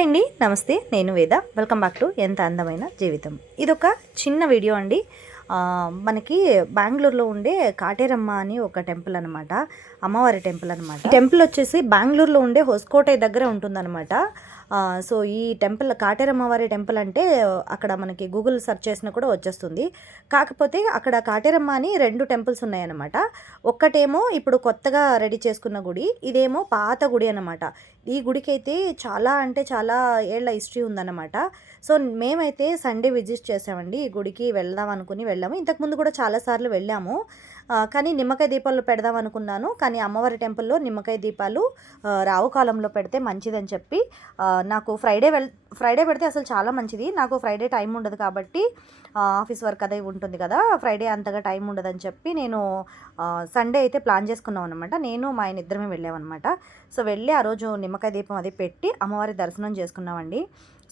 Hi అండి నమస్తే నేను వేద. వెల్కమ్ బ్యాక్ టు ఎంత అందమైన జీవితం. ఇదొక చిన్న వీడియో అండి. మనకి బెంగళూరులో ఉండే కాటేరమ్మ అని ఒక టెంపుల్ అనమాట అమ్మవారి టెంపుల్ అనమాట టెంపుల్ వచ్చేసి బెంగళూరులో ఉండే హొస్కోటై దగ్గర ఉంటుందన్నమాట. సో ఈ టెంపుల్ కాటేరమ్మవారి టెంపుల్ అంటే అక్కడ మనకి గూగుల్ సెర్చ్ చేసినా కూడా వచ్చేస్తుంది. కాకపోతే అక్కడ కాటేరమ్మ అని రెండు టెంపుల్స్ ఉన్నాయన్నమాట. ఒక్కటేమో ఇప్పుడు కొత్తగా రెడీ చేసుకున్న గుడి ఇదేమో పాత గుడి అనమాట ఈ గుడికి అయితే చాలా అంటే చాలా ఏళ్ళ హిస్టరీ ఉందన్నమాట. సో మేమైతే సండే విజిట్ చేసామండి ఈ గుడికి వెళ్దాం అనుకుని వెళ్ళాము. ఇంతకుముందు కూడా చాలాసార్లు వెళ్ళాము. కానీ నిమ్మకాయ దీపాలు పెడదాం అనుకున్నాను. కానీ అమ్మవారి టెంపుల్లో నిమ్మకాయ దీపాలు రావు కాలంలో పెడితే మంచిదని చెప్పి నాకు ఫ్రైడే వెల్ ఫ్రైడే పెడితే అసలు చాలా మంచిది. నాకు ఫ్రైడే టైం ఉండదు కాబట్టి ఆఫీస్ వర్క్ అదే ఉంటుంది కదా. ఫ్రైడే అంతగా టైం ఉండదని చెప్పి నేను సండే అయితే ప్లాన్ చేసుకున్నాం అనమాట నేను మా ఆయన ఇద్దరమే వెళ్ళామన్నమాట. సో వెళ్ళి ఆ రోజు నిమ్మకాయ దీపం అది పెట్టి అమ్మవారి దర్శనం చేసుకున్నామండి.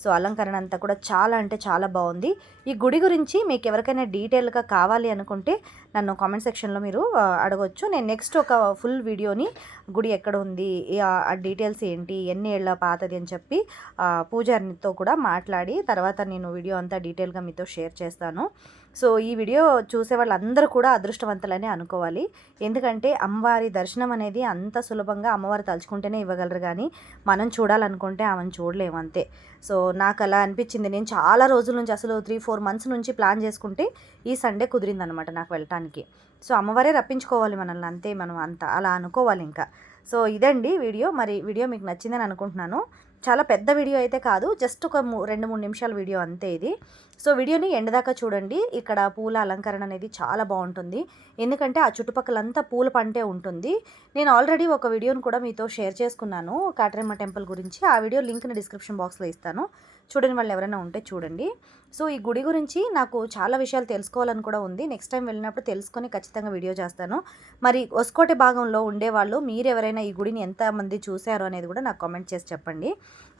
సో అలంకరణ అంతా కూడా చాలా అంటే చాలా బాగుంది. ఈ గుడి గురించి మీకు ఎవరికైనా డీటెయిల్గా కావాలి అనుకుంటే నన్ను కామెంట్ సెక్షన్లో మీరు అడగొచ్చు. నేను నెక్స్ట్ ఒక ఫుల్ వీడియోని గుడి ఎక్కడ ఉంది ఆ డీటెయిల్స్ ఏంటి ఎన్ని ఏళ్ళ పాతది అని చెప్పి పూజారినితో కూడా మాట్లాడి తర్వాత నేను వీడియో అంతా డీటెయిల్గా మీతో షేర్ చేస్తాను. సో ఈ వీడియో చూసే వాళ్ళందరూ కూడా అదృష్టవంతులని అనుకోవాలి. ఎందుకంటే అమ్మవారి దర్శనం అనేది అంత సులభంగా అమ్మవారు తలుచుకుంటేనే ఇవ్వగలరు కానీ మనం చూడాలనుకుంటే ఆమెను చూడలేము అంతే. సో నాకు అలా అనిపించింది. నేను చాలా రోజుల నుంచి అసలు త్రీ ఫోర్ మంత్స్ నుంచి ప్లాన్ చేసుకుంటే ఈ సండే కుదిరిందనమాట నాకు వెళ్ళటానికి. సో అమ్మవారే రప్పించుకోవాలి మనల్ని అంతే మనం అంత అలా అనుకోవాలి ఇంకా. సో ఇదండి వీడియో. మరి వీడియో మీకు నచ్చిందని అనుకుంటున్నాను. చాలా పెద్ద వీడియో అయితే కాదు జస్ట్ ఒక మూ- రెండు మూడు నిమిషాల వీడియో అంతే ఇది. సో వీడియోని ఎండదాకా చూడండి. ఇక్కడ పూల అలంకరణ అనేది చాలా బాగుంటుంది. ఎందుకంటే ఆ చుట్టుపక్కలంతా పూల పంటే ఉంటుంది. నేను ఆల్రెడీ ఒక వీడియోని కూడా మీతో షేర్ చేసుకున్నాను కాటరమ్మ టెంపుల్ గురించి. ఆ వీడియో లింక్ని డిస్క్రిప్షన్ బాక్స్లో ఇస్తాను. చూడని వాళ్ళు ఎవరైనా ఉంటే చూడండి. సో ఈ గుడి గురించి నాకు చాలా విషయాలు తెలుసుకోవాలని కూడా ఉంది. నెక్స్ట్ టైం వెళ్ళినప్పుడు తెలుసుకొని ఖచ్చితంగా వీడియో చేస్తాను. మరి ఒస్కోటి భాగంలో ఉండేవాళ్ళు మీరు ఎవరైనా ఈ గుడిని ఎంతమంది చూశారు అనేది కూడా నాకు కామెంట్ చేసి చెప్పండి.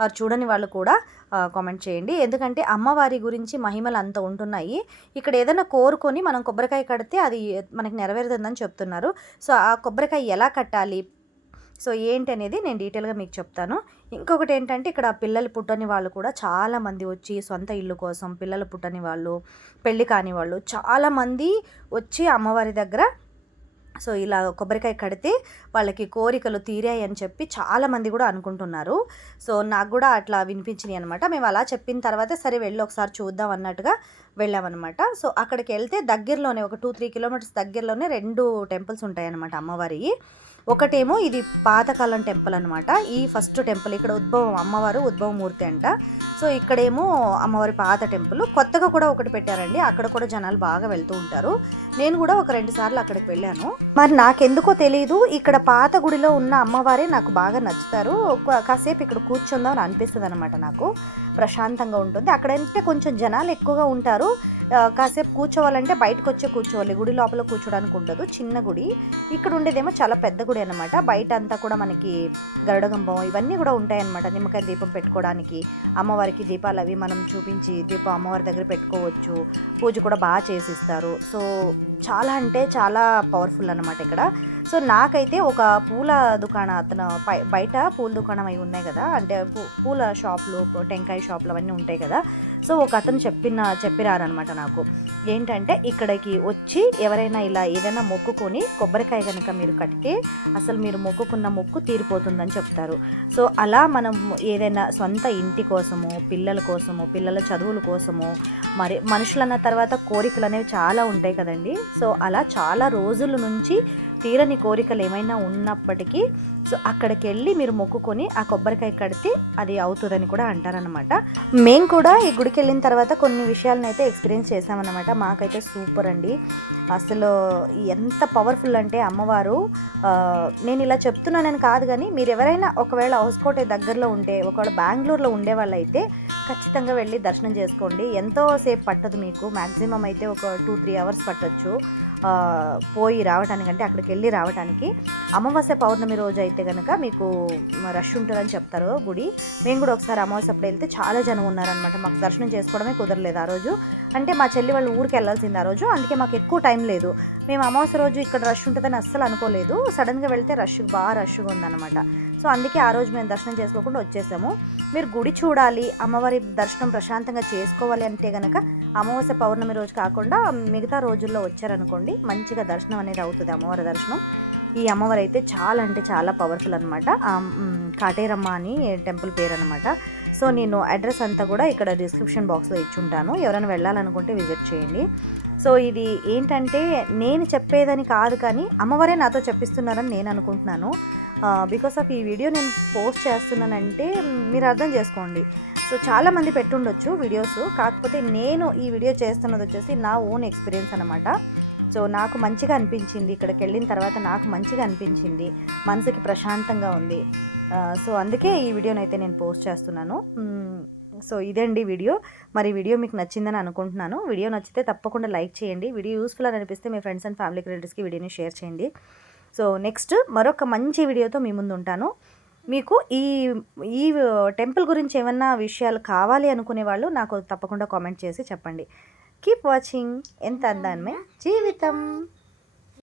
వారు చూడని వాళ్ళు కూడా కామెంట్ చేయండి. ఎందుకంటే అమ్మవారి గురించి మహిమలు అంత ఉంటున్నాయి. ఇక్కడ ఏదైనా కోరుకొని మనం కొబ్బరికాయ కడితే అది మనకి నెరవేరుతుందని చెప్తున్నారు. సో ఆ కొబ్బరికాయ ఎలా కట్టాలి? సో ఏంటి అనేది నేను డీటెయిల్గా మీకు చెప్తాను. ఇంకొకటి ఏంటంటే ఇక్కడ పిల్లలు పుట్టని వాళ్ళు కూడా చాలామంది వచ్చి సొంత ఇల్లు కోసం పిల్లలు పుట్టని వాళ్ళు పెళ్ళి కాని వాళ్ళు చాలామంది వచ్చి అమ్మవారి దగ్గర సో ఇలా కొబ్బరికాయ కడితే వాళ్ళకి కోరికలు తీరాయి అని చెప్పి చాలామంది కూడా అనుకుంటున్నారు. సో నాకు కూడా అట్లా వినిపించినాయి అనమాట మేము అలా చెప్పిన తర్వాత సరే వెళ్ళి ఒకసారి చూద్దాం అన్నట్టుగా వెళ్ళామన్నమాట. సో అక్కడికి వెళ్తే దగ్గరలోనే ఒక టూ త్రీ కిలోమీటర్స్ దగ్గరలోనే రెండు టెంపుల్స్ ఉంటాయి అన్నమాట అమ్మవారి ఒకటేమో ఇది పాతకాలం టెంపుల్ అనమాట ఈ ఫస్ట్ టెంపుల్ ఇక్కడ ఉద్భవం అమ్మవారు ఉద్భవమూర్తి అంట. సో ఇక్కడేమో అమ్మవారి పాత టెంపుల్. కొత్తగా కూడా ఒకటి పెట్టారండి. అక్కడ కూడా జనాలు బాగా వెళ్తూ ఉంటారు. నేను కూడా ఒక రెండు సార్లు అక్కడికి వెళ్ళాను. మరి నాకెందుకో తెలియదు ఇక్కడ పాత గుడిలో ఉన్న అమ్మవారే నాకు బాగా నచ్చుతారు. కాసేపు ఇక్కడ కూర్చుందాం అని అనిపిస్తుంది అనమాట నాకు. ప్రశాంతంగా ఉంటుంది. అక్కడంటే కొంచెం జనాలు ఎక్కువగా ఉంటారు. కాసేపు కూర్చోవాలంటే బయటకు వచ్చే కూర్చోవాలి. గుడి లోపల కూర్చోడానికి ఉండదు. చిన్న గుడి. ఇక్కడ ఉండేదేమో చాలా పెద్ద గుడి అనమాట బయట అంతా కూడా మనకి గరుడగంబం ఇవన్నీ కూడా ఉంటాయన్నమాట. నిమ్మకాయ దీపం పెట్టుకోవడానికి అమ్మవారికి దీపాలు అవి మనం చూపించి దీపం అమ్మవారి దగ్గర పెట్టుకోవచ్చు. పూజ కూడా బాగా చేసిస్తారు. సో చాలా అంటే చాలా పవర్ఫుల్ అనమాట ఇక్కడ. సో నాకైతే ఒక పూల దుకాణం అతను పై- బయట పూల దుకాణం అవి ఉన్నాయి కదా. అంటే పూల షాపులు టెంకాయ షాపులు అవన్నీ ఉంటాయి కదా. సో ఒక అతను చెప్పిన చెప్పిరారనమాట నాకు. ఏంటంటే ఇక్కడికి వచ్చి ఎవరైనా ఇలా ఏదైనా మొక్కుకొని కొబ్బరికాయ కనుక మీరు కట్టితే అసలు మీరు మొక్కుకున్న మొక్కు తీరిపోతుందని చెప్తారు. సో అలా మనం ఏదైనా సొంత ఇంటి కోసము పిల్లల కోసము పిల్లల చదువుల కోసము మరి మనుషులన్న తర్వాత కోరికలు అనేవి చాలా ఉంటాయి కదండి. సో అలా చాలా రోజుల నుంచి తీరని కోరికలు ఏమైనా ఉన్నప్పటికీ సో అక్కడికి వెళ్ళి మీరు మొక్కుకొని ఆ కొబ్బరికాయ కడితే అది అవుతుందని కూడా అంటారనమాట మేము కూడా ఈ గుడికి వెళ్ళిన తర్వాత కొన్ని విషయాలను అయితే ఎక్స్పీరియన్స్ చేసామన్నమాట మాకైతే సూపర్ అండి అసలు ఎంత పవర్ఫుల్ అంటే అమ్మవారు నేను ఇలా చెప్తున్నానని కాదు కానీ మీరు ఎవరైనా ఒకవేళ హౌస్ కోట దగ్గరలో ఉంటే ఒకవేళ బెంగళూరులో ఉండే వాళ్ళైతే ఖచ్చితంగా వెళ్ళి దర్శనం చేసుకోండి. ఎంతో సేపు పట్టదు మీకు. మ్యాక్సిమం అయితే ఒక టూ త్రీ అవర్స్ పట్టొచ్చు. పోయి రావడానికి అంటే అక్కడికి వెళ్ళి రావడానికి అమావాస్య పౌర్ణమి రోజు అయితే కనుక మీకు రష్ ఉంటుందని చెప్తారు గుడి. మేము కూడా ఒకసారి అమావాస్య అప్పుడు వెళ్తే చాలా జనం ఉన్నారనమాట మాకు దర్శనం చేసుకోవడమే కుదరలేదు ఆ రోజు. అంటే మా చెల్లి వాళ్ళు ఊరికి వెళ్ళాల్సింది ఆ రోజు. అందుకే మాకు ఎక్కువ టైం లేదు. మేము అమావాస్య రోజు ఇక్కడ రష్ ఉంటుందని అస్సలు అనుకోలేదు. సడన్గా వెళ్తే రష్ బాగా రష్గా ఉందన్నమాట. సో అందుకే ఆ రోజు మేము దర్శనం చేసుకోకుండా వచ్చేసాము. మీరు గుడి చూడాలి అమ్మవారి దర్శనం ప్రశాంతంగా చేసుకోవాలి అంటే కనుక అమావాస్య పౌర్ణమి రోజు కాకుండా మిగతా రోజుల్లో వచ్చారనుకోండి మంచిగా దర్శనం అనేది అవుతుంది అమ్మవారి దర్శనం. ఈ అమ్మవారు అయితే చాలా అంటే చాలా పవర్ఫుల్ అనమాట కాటేరమ్మ అని టెంపుల్ పేరు అనమాట సో నేను అడ్రస్ అంతా కూడా ఇక్కడ డిస్క్రిప్షన్ బాక్స్లో ఇచ్చుంటాను ఎవరైనా వెళ్ళాలనుకుంటే విజిట్ చేయండి. సో ఇది ఏంటంటే నేను చెప్పేదని కాదు కానీ అమ్మవారే నాతో చెప్పిస్తున్నారని నేను అనుకుంటున్నాను. బికాస్ ఆఫ్ ఈ వీడియో నేను పోస్ట్ చేస్తున్నానంటే మీరు అర్థం చేసుకోండి. సో చాలామంది పెట్టుండొచ్చు వీడియోస్ కాకపోతే నేను ఈ వీడియో చేస్తున్నది వచ్చేసి నా ఓన్ ఎక్స్పీరియన్స్ అనమాట సో నాకు మంచిగా అనిపించింది. ఇక్కడికి వెళ్ళిన తర్వాత నాకు మంచిగా అనిపించింది. మనసుకి ప్రశాంతంగా ఉంది. సో అందుకే ఈ వీడియోని అయితే నేను పోస్ట్ చేస్తున్నాను. సో ఇదండి వీడియో మరి వీడియో మీకు నచ్చిందని అనుకుంటున్నాను. వీడియో నచ్చితే తప్పకుండా లైక్ చేయండి. వీడియో యూస్ఫుల్ అని అనిపిస్తే మీ ఫ్రెండ్స్ అండ్ ఫ్యామిలీ రిలేటివ్స్కి వీడియోని షేర్ చేయండి. సో నెక్స్ట్ మరొక మంచి వీడియోతో మీ ముందు ఉంటాను. మీకు ఈ ఈ టెంపుల్ గురించి ఏమన్నా విషయాలు కావాలి అనుకునే వాళ్ళు నాకు తప్పకుండా కామెంట్ చేసి చెప్పండి. Keep watching. ఎంత అందాన్మే జీవితం.